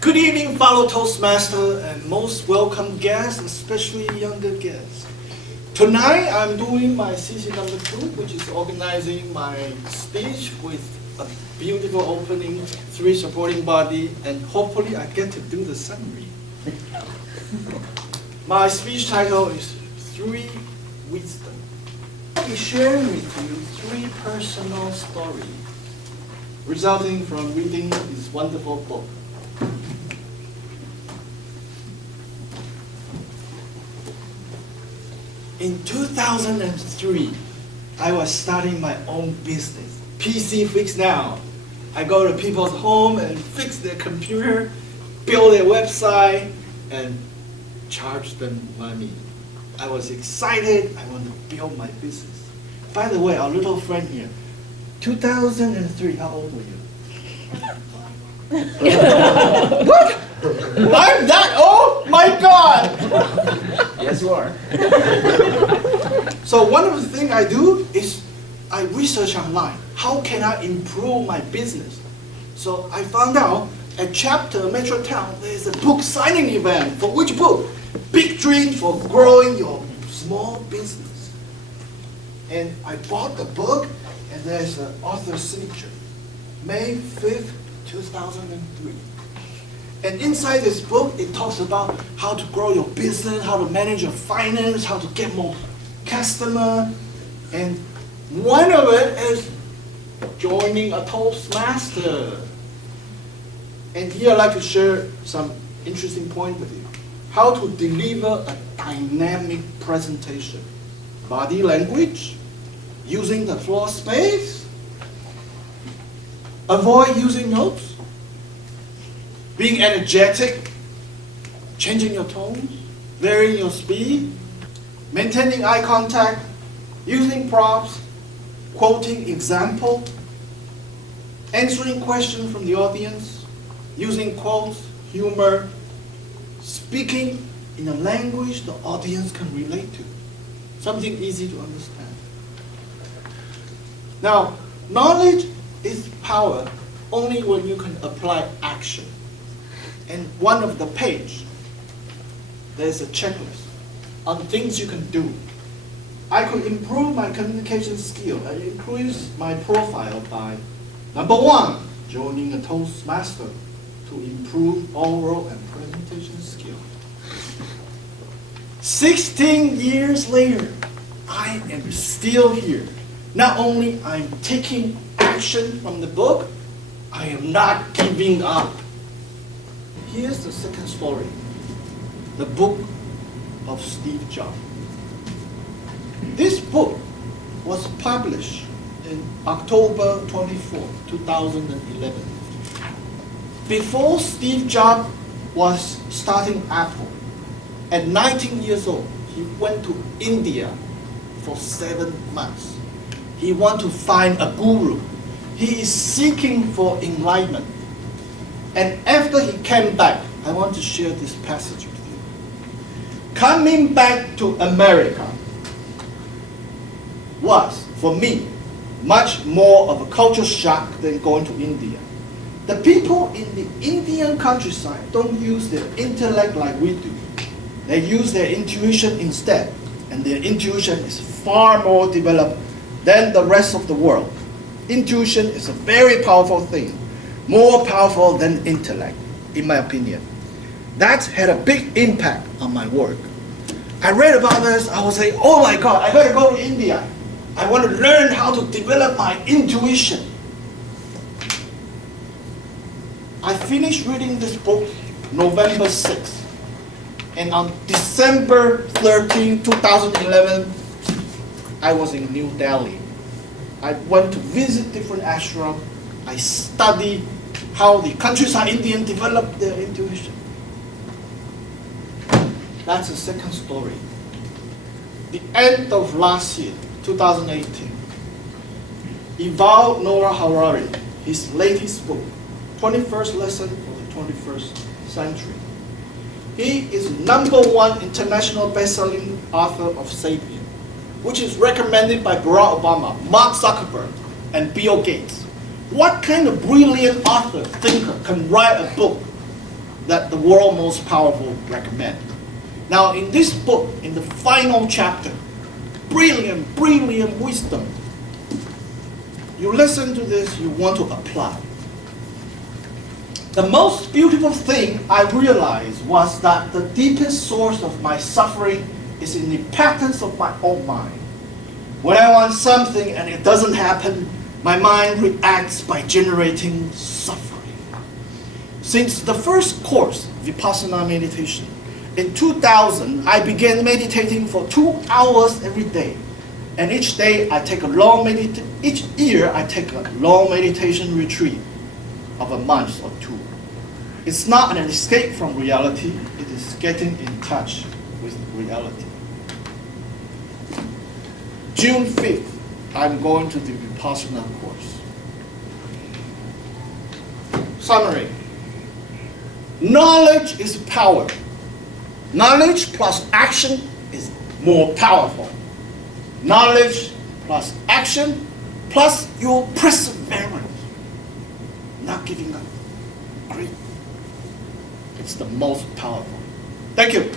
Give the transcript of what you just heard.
Good evening, fellow Toastmaster and most welcome guests, especially younger guests. Tonight I'm doing my CC number 2, which is organizing my speech with a beautiful opening, 3 supporting body, and hopefully I get to do the summary. My speech title is 3 Wisdom. I'll be sharing with you 3 personal stories resulting from reading this wonderful book. In 2003, I was starting my own business. PC Fix Now. I go to people's home and fix their computer, build their website, and charge them money. I was excited. I want to build my business. By the way, our little friend here, 2003, how old were you? What? I'm that old? My God! Yes, you are. So one of the things I do is I research online. How can I improve my business? So I found out at Chapter Metro Town there is a book signing event. For which book? Big Dreams for Growing Your Small Business. And I bought the book, and there's an author's signature. May 5th, 2003. And inside this book, it talks about how to grow your business, how to manage your finance, how to get more customers. And one of it is joining a Toastmaster. And here I'd like to share some interesting points with you. How to deliver a dynamic presentation. Body language, using the floor space, avoid using notes, being energetic, changing your tones, varying your speed, maintaining eye contact, using props, quoting example, answering questions from the audience, using quotes, humor, speaking in a language the audience can relate to, something easy to understand. Now, knowledge is power only when you can apply action. And one of the page, there's a checklist on things you can do. I could improve my communication skill and increase my profile by, number 1, joining a Toastmaster to improve oral and presentation skill. 16 years later, I am still here. Not only I'm taking action from the book, I am not giving up. Here's the second story, the book of Steve Jobs. This book was published in October 24, 2011. Before Steve Jobs was starting Apple, at 19 years old, he went to India for 7 months. He wanted to find a guru. He is seeking for enlightenment. And after he came back, I want to share this passage with you. Coming back to America was, for me, much more of a culture shock than going to India. The people in the Indian countryside don't use their intellect like we do. They use their intuition instead, and their intuition is far more developed than the rest of the world. Intuition is a very powerful thing. More powerful than intellect, in my opinion. That had a big impact on my work. I read about this, I was saying, oh my God, I gotta go to India. I want to learn how to develop my intuition. I finished reading this book November 6th. And on December 13, 2011, I was in New Delhi. I went to visit different ashrams. I studied how the countryside Indian developed their intuition. That's the second story. The end of last year, 2018, Yuval Noah Harari, his latest book, 21st Lesson for the 21st Century. He is #1 international best-selling author of *Sapien*, which is recommended by Barack Obama, Mark Zuckerberg, and Bill Gates. What kind of brilliant author, thinker can write a book that the world most powerful recommend. Now in this book, in the final chapter, brilliant wisdom. You listen to this, you want to apply. The most beautiful thing I realized was that the deepest source of my suffering is in the patterns of my own mind. When I want something and it doesn't happen, my mind reacts by generating suffering. Since the first course, Vipassana meditation, in 2000, I began meditating for 2 hours every day. And each day, each year, I take a long meditation retreat of a month or 2. It's not an escape from reality, it is getting in touch with reality. June 5th, I'm going to the Vipassana course. Summary. Knowledge is power. Knowledge plus action is more powerful. Knowledge plus action plus your perseverance. Not giving up. Great. It's the most powerful. Thank you.